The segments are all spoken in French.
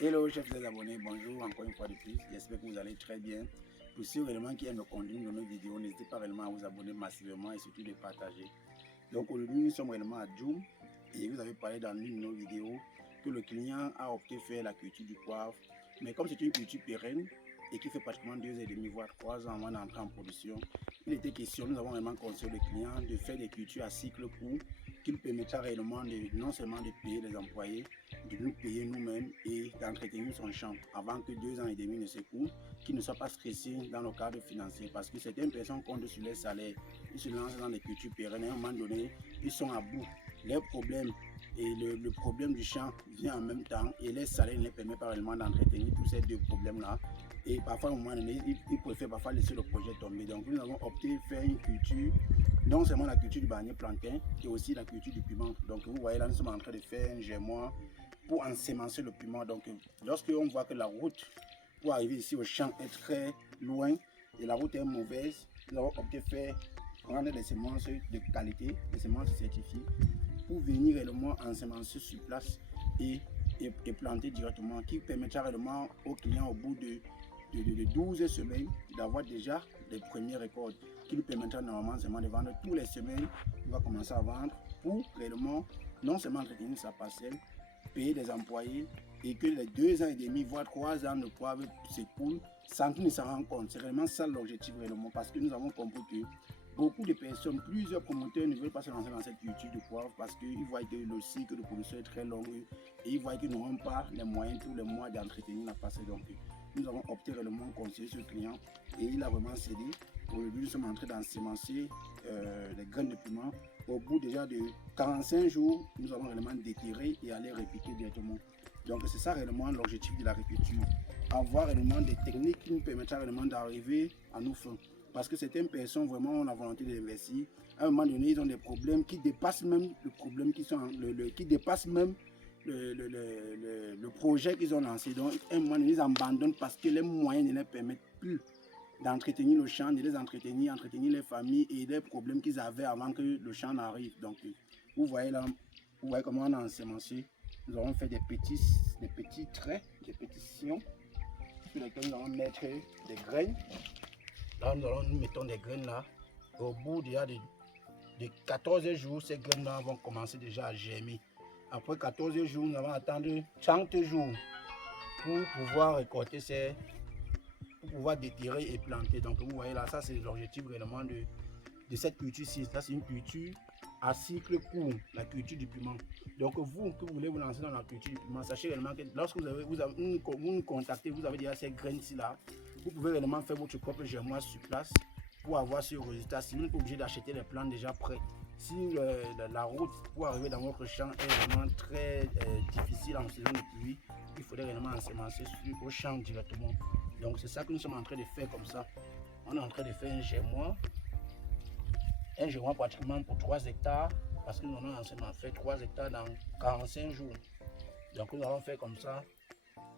Hello chers abonnés, bonjour encore une fois de plus, j'espère que vous allez très bien. Pour ceux réellement qui aiment le contenu de nos vidéos, n'hésitez pas réellement à vous abonner massivement et surtout de partager. Donc aujourd'hui nous sommes réellement à Djoum et vous avez parlé dans une de nos vidéos que le client a opté faire la culture du poivre. Mais comme c'est une culture pérenne et qui fait pratiquement 2 ans et demi voire 3 ans avant d'entrer en production, il était question, nous avons vraiment conseillé le client de faire des cultures à cycle court qui nous permettra réellement non seulement de payer les employés, de nous payer nous-mêmes et d'entretenir son champ avant que 2 ans et demi ne s'écoulent, qu'il ne soit pas stressé dans le cadre financier parce que certaines personnes comptent sur les salaires, ils se lancent dans des cultures pérennes et à un moment donné, ils sont à bout. Les problèmes et le problème du champ vient en même temps et les salaires ne les permettent pas réellement d'entretenir tous ces deux problèmes-là. Et parfois, à un moment donné, ils préfèrent parfois laisser le projet tomber. Donc, nous avons opté de faire une culture, non seulement la culture du bananier plantain, et aussi la culture du piment. Donc, vous voyez, là, nous sommes en train de faire un germoir pour ensemencer le piment. Donc, lorsqu'on voit que la route pour arriver ici au champ est très loin et la route est mauvaise, nous avons opté de faire prendre des semences de qualité, des semences certifiées, pour venir réellement ensemencer sur place et planter directement, qui permettra réellement aux clients au bout de 12 semaines d'avoir déjà les premières récoltes, qui nous permettra normalement seulement de vendre tous les semaines. On va commencer à vendre pour réellement non seulement entretenir sa parcelle, payer des employés et que les 2 ans et demi, voire 3 ans de poivre s'écoulent sans qu'ils ne s'en rendent compte. C'est vraiment ça l'objectif réellement, parce que nous avons compris que beaucoup de personnes, plusieurs promoteurs ne veulent pas se lancer dans cette culture de poivre parce qu'ils voient que le cycle de production est très long et ils voient qu'ils n'auront pas les moyens tous les mois d'entretenir la parcelle. Donc, nous avons opté réellement à conseiller ce client et il a vraiment cédé. Aujourd'hui, nous sommes en train d'ensemencer les graines de piment. Au bout déjà de 45 jours, nous allons réellement déterrer et aller répiquer directement. Donc, c'est ça réellement l'objectif de la répiqueture. Avoir réellement des techniques qui nous permettra réellement d'arriver à nos fins. Parce que certaines personnes vraiment ont la volonté d'investir. À un moment donné, ils ont des problèmes qui dépassent même le problème qui sont qui dépassent même le projet qu'ils ont lancé. Donc, à un moment donné, ils abandonnent parce que les moyens ne les permettent plus d'entretenir le champ, de les entretenir les familles et les problèmes qu'ils avaient avant que le champ n'arrive. Donc, vous voyez là, vous voyez comment on a ensemencé. Nous avons fait des petits traits, des petits sillons sur lesquels nous allons mettre des graines. Là, nous mettons des graines là. Au bout déjà de 14 jours, ces graines là vont commencer déjà à germer. Après 14 jours, nous allons attendre 30 jours pour pouvoir récolter pour pouvoir déterrer et planter. Donc vous voyez là, ça c'est l'objectif réellement de cette culture-ci. Ça c'est une culture à cycle court, la culture du piment. Donc vous que vous voulez vous lancer dans la culture du piment, sachez réellement que lorsque vous nous contactez, vous avez déjà ces graines-ci là, vous pouvez réellement faire votre propre germoire sur place pour avoir ce résultat. Si vous n'êtes pas obligé d'acheter les plants déjà prêts. Si la route pour arriver dans votre champ est vraiment très difficile en saison de pluie, il faudrait réellement ensemencer au champ directement. Donc c'est ça que nous sommes en train de faire comme ça. On est en train de faire un germoir pratiquement pour 3 hectares parce que nous avons enseignement fait 3 hectares dans 45 jours. Donc nous allons faire comme ça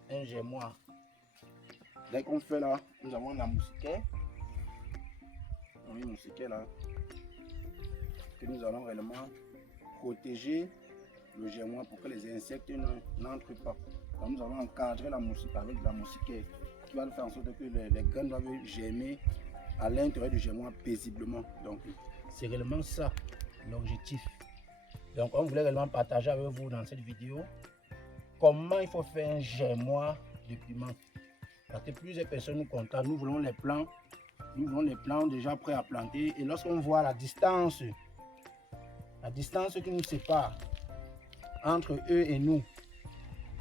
un germoir. Dès qu'on fait là, nous avons la moustiquaire. Une moustiquaire là que nous allons réellement protéger le germoir pour que les insectes n'entrent pas. Donc nous allons encadrer la moustiquaire avec la moustiquaire qui va faire en sorte que les graines doivent germer à l'intérieur du germoir paisiblement. Donc c'est réellement ça l'objectif. Donc on voulait réellement partager avec vous dans cette vidéo comment il faut faire un germoir de piment. Parce que plusieurs personnes nous contactent, nous voulons les plants déjà prêts à planter et lorsqu'on voit la distance qui nous sépare entre eux et nous,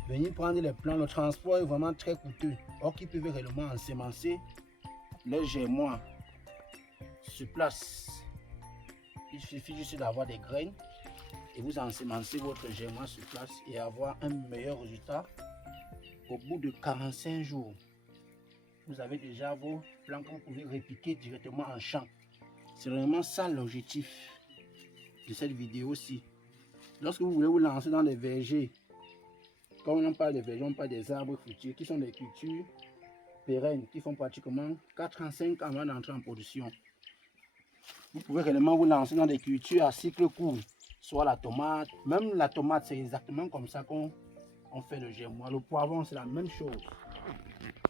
venir prendre les plants, le transport est vraiment très coûteux. Or qu'ils peuvent réellement ensemencer les germoirs sur place. Il suffit juste d'avoir des graines et vous ensemencez votre germoir sur place et avoir un meilleur résultat. Au bout de 45 jours, vous avez déjà vos plants que vous pouvez répiquer directement en champ. C'est vraiment ça l'objectif de cette vidéo-ci. Lorsque vous voulez vous lancer dans des vergers, quand on parle des vergers, on parle des arbres fruitiers qui sont des cultures pérennes qui font pratiquement 4 à 5 ans avant d'entrer en production. Vous pouvez réellement vous lancer dans des cultures à cycle court, soit la tomate, même la tomate, c'est exactement comme ça qu'on on fait le germoir. Le poivron, c'est la même chose.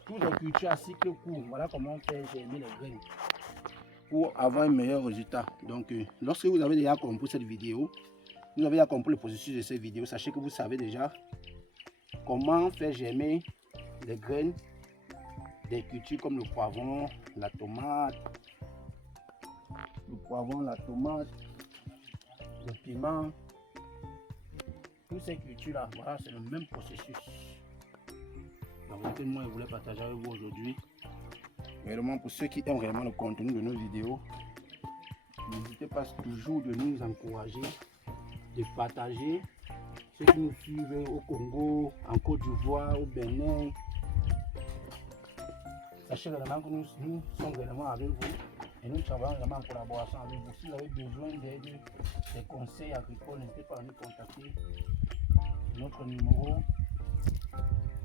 Tous les cultures à cycle court, voilà comment on fait germer les graines pour avoir un meilleur résultat. Donc, lorsque vous avez déjà compris cette vidéo, vous avez déjà compris le processus de cette vidéo, sachez que vous savez déjà comment faire germer les graines des cultures comme le poivron, la tomate, le piment. Toutes ces cultures-là, voilà, c'est le même processus. Donc, moi, je voulais partager avec vous aujourd'hui. Réellement, pour ceux qui aiment réellement le contenu de nos vidéos, n'hésitez pas toujours de nous encourager, de partager. Ceux qui nous suivent au Congo, en Côte d'Ivoire, au Bénin, sachez réellement que nous sommes réellement avec vous et nous travaillons vraiment en collaboration avec vous. Si vous avez besoin d'aide, des conseils agricoles, n'hésitez pas à nous contacter. Notre numéro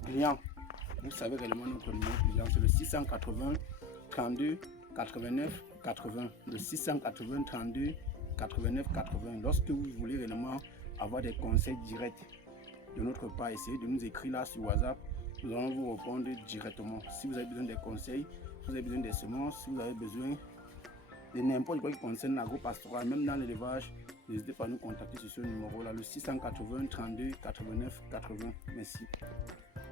client, vous savez réellement notre numéro client, c'est le 680 32 89 80. Le 680 32 89 80. Lorsque vous voulez réellement avoir des conseils directs de notre part, essayez de nous écrire là sur WhatsApp. Nous allons vous répondre directement. Si vous avez besoin des conseils, si vous avez besoin des semences, si vous avez besoin de n'importe quoi qui concerne l'agro-pastoral, même dans l'élevage, n'hésitez pas à nous contacter sur ce numéro là, le 680 32 89 80. Merci.